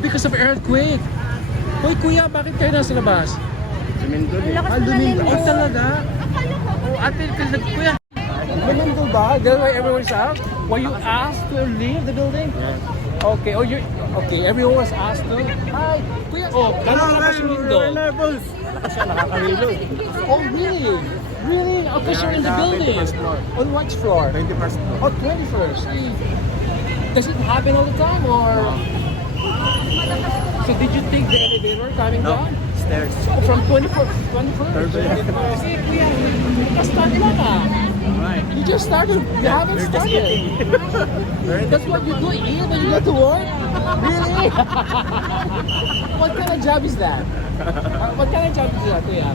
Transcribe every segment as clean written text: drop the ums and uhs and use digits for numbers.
because of earthquake. Hoy kuya, bakit kayo nasa labas? Semento eh. Lumindo. Oh, talaga? Oh, ate, kuya. Lumindo ba? That's why everyone's out? Were you asked to leave the building? Yes. Okay, oh, okay, everyone was asked to. Hi, kuya. Oh, gano'n ka lumindo? Nervous. Kasi nakakahilo. Oh, really? Really? Oh, because you're in the building. 21st floor. On which floor? 21st floor. Oh, 21st. Does it happen all the time or? So did you take the elevator coming down? Stairs. Oh, from 21st? 21st? See, kuya, just started na ka. Right. You just started. You haven't started. That's what you do, eat when you go to work? Really? What kind of job is that? What kind of job is that, kuya?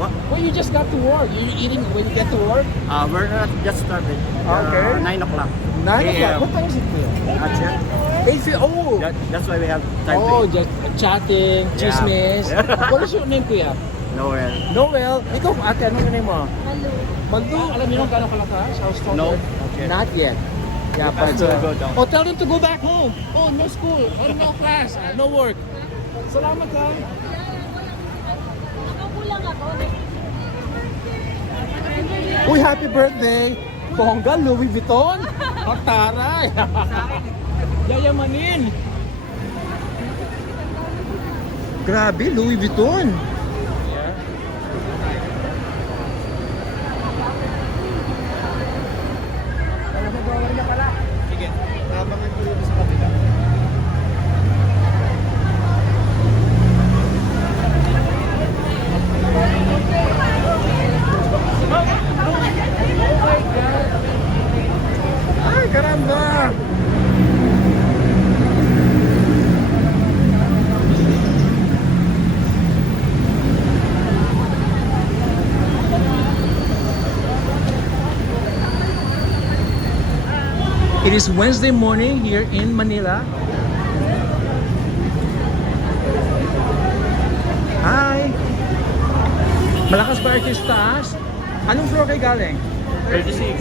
What? Well, you just got to work. You're eating when you get to work? We're not just started. Okay. 9 o'clock. 9 o'clock. Yeah. What time is it, kuya? Not yet. 8:50. Oh! That's why we have time Oh, to eat. just chatting, chismis. Yeah. What is your name, kuya? Nowhere. Noel. Ikaw, ate, anong name mo? Hello. Magdo. Alam niyo kung gano'ng kalakas? How strong? No. Okay. Not yet. Yeah, but Go down. oh, tell them to go back home. Oh, no school. Oh, no class. No work. Salamat ka. Nakakulang ako. Uy, happy birthday. Bongga, Louis Vuitton. Oh, taray. Yayamanin. Grabe, Louis Vuitton. Sige. Nabangan ko dito sa kapila. Ay, caramba. It is Wednesday morning here in Manila. Hi! Malakas ba kayo sa taas? Anong floor kayo galing? 36.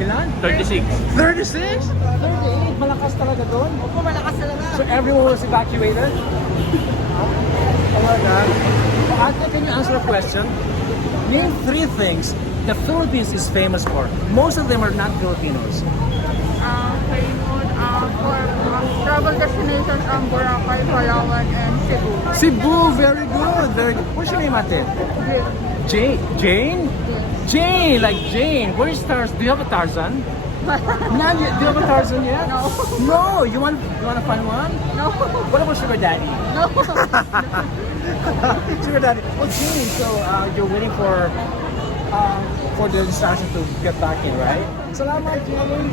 Ilan? 36. 36? 38? Malakas talaga doon? Opo, malakas talaga. So everyone was evacuated? Talaga? Ate, can you answer a question? Name 3 things the Philippines is famous for. Most of them are not Filipinos. Famous for travel destinations Boracay, Palawan, and Cebu. Cebu, very good. Very good. What's your name, ate? Jane? Jane? Jane, like Jane. Where's Tarzan? Do you have a Tarzan? Not yet. Do you have a Tarzan yet? No. No. You want to find one? No. What about Sugar Daddy? No. Sugar Daddy. Well, Jane, so you're waiting for the instructions to get back in, right? Salamat, Jane.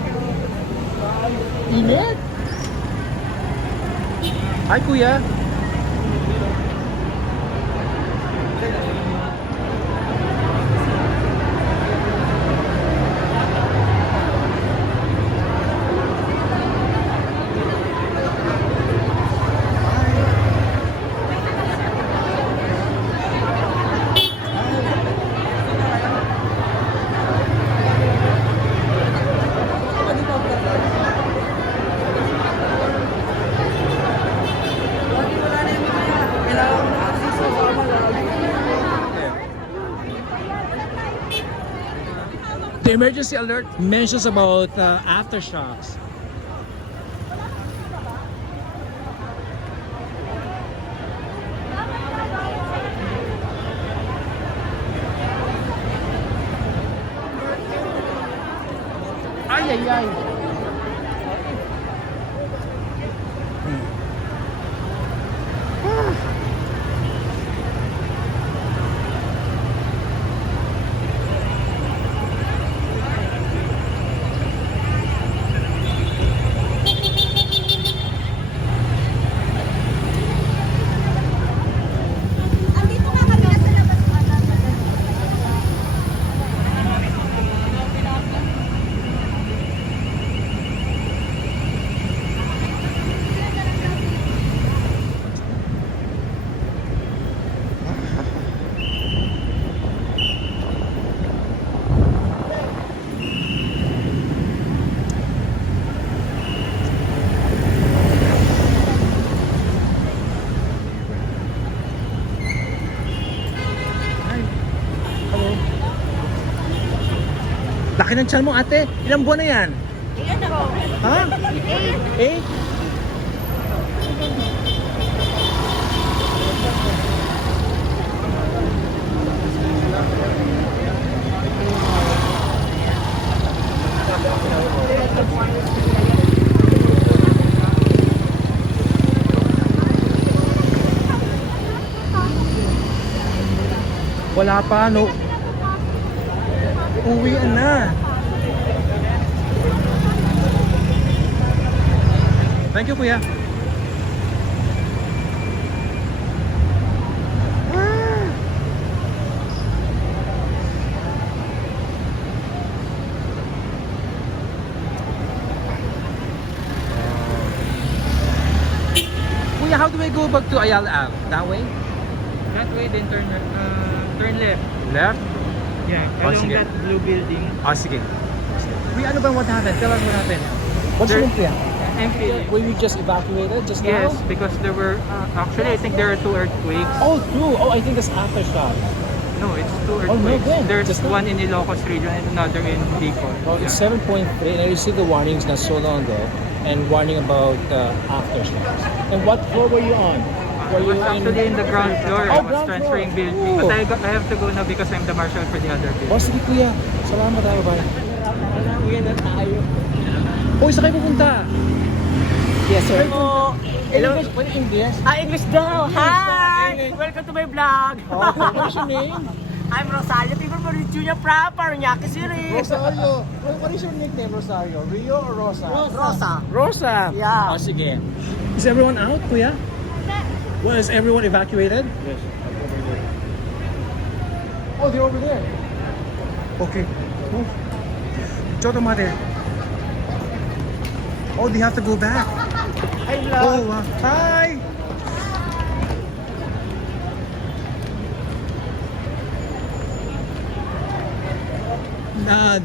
Init? Hi, kuya. The emergency alert mentions about aftershocks. Ay, ay, ay. Andito nga kami nasa labas. Laki ng tiyan mo, ate. Ilang buwan na yan? Iyan ako. Ha? 8. 8? Wala pa, no? Uwian na. Thank you, kuya. Kuya, how do I go back to Ayala Ave? That way? That way, then turn left. Left? Yeah, Oh, along sige. that blue building. Ah, sige. Kuya, ano ba what happened? Tell us what happened. What's There- your name, kuya? Empty. Were you just evacuated just Yes, now? because there were, actually I think there are 2 earthquakes. Oh, true. Oh, I think that's aftershock. No, it's 2 Oh, no, earthquakes. when? There's Just now? one in Ilocos region and another in Bicol. Oh, it's 7.3, and I received the warnings not so long ago, and warning about aftershocks. And what floor were you on? I was actually in the ground floor. Oh, I was ground transferring floor. building. Oh. But I have to go now because I'm the marshal for the other Oh, building. sige kuya. Salamat tayo, bye. Uwi na tayo. Oh, isa kayo pupunta? Yes, sir. Hello. English? What English? English daw. Hi! Welcome to my vlog. Oh, what's your name? I'm Rosario, Tigor for Junior proper, Nyaki City. Rosario. What is your nickname, Rosario? Rio or Rosa? Rosa. Rosa. Yeah. Oh, sige. Is everyone out, kuya? Well, is everyone evacuated? Yes, over there. Oh, they're over there. Okay. Oh. Choto mate. Oh, they have to go back. Hi, Oh, vlog. hi.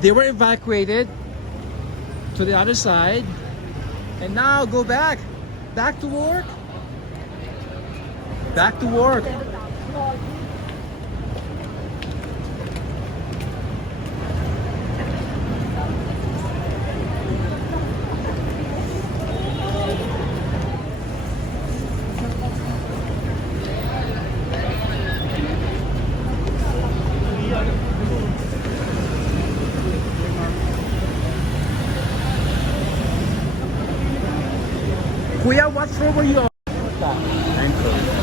They were evacuated to the other side, and now go back to work. Back to work. Kuya, what floor were you on?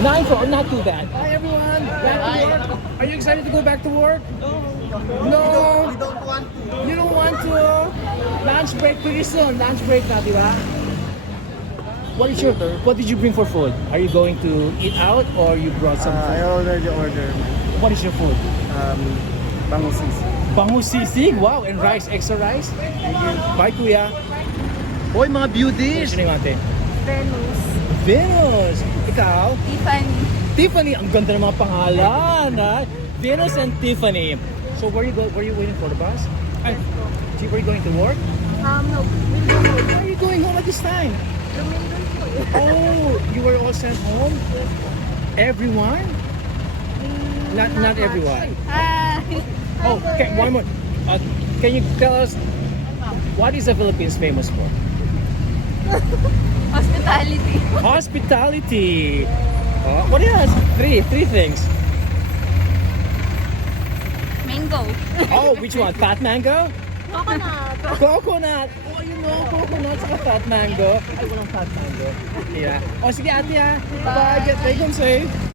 Ninth floor, not too bad. Hi everyone, back to work. Are you excited to go back to work? No. We don't want to. You don't want to? Lunch break pretty soon. Lunch break na, di ba? What did you bring for food? Are you going to eat out or you brought some I food? already ordered What is your food? bangus sisig. Bangus sisig? Wow, and rice, extra rice? Bye, kuya. Hoy, mga beauties! What's your name, ate? Venus. Venus! Ikaw? Tiffany. Tiffany, ang ganda ng mga pangalan, ha? Venus and Tiffany. So were you waiting for the bus? Ay, were you going to work? No. Why are you going home at this time? Lumindol po eh. Oh, you were all sent home? Everyone? Not everyone. Hi. Oh, okay, one more. Can you tell us what is the Philippines famous for? Hospitality. Hospitality. What else? Three things. Mango. Oh, which one? Fat mango? Coconut. Coconut. Oh, you know, coconut saka fat mango. Ay, walang fat mango. Yeah. Oh, sige ate ha. Bye. Get home safe.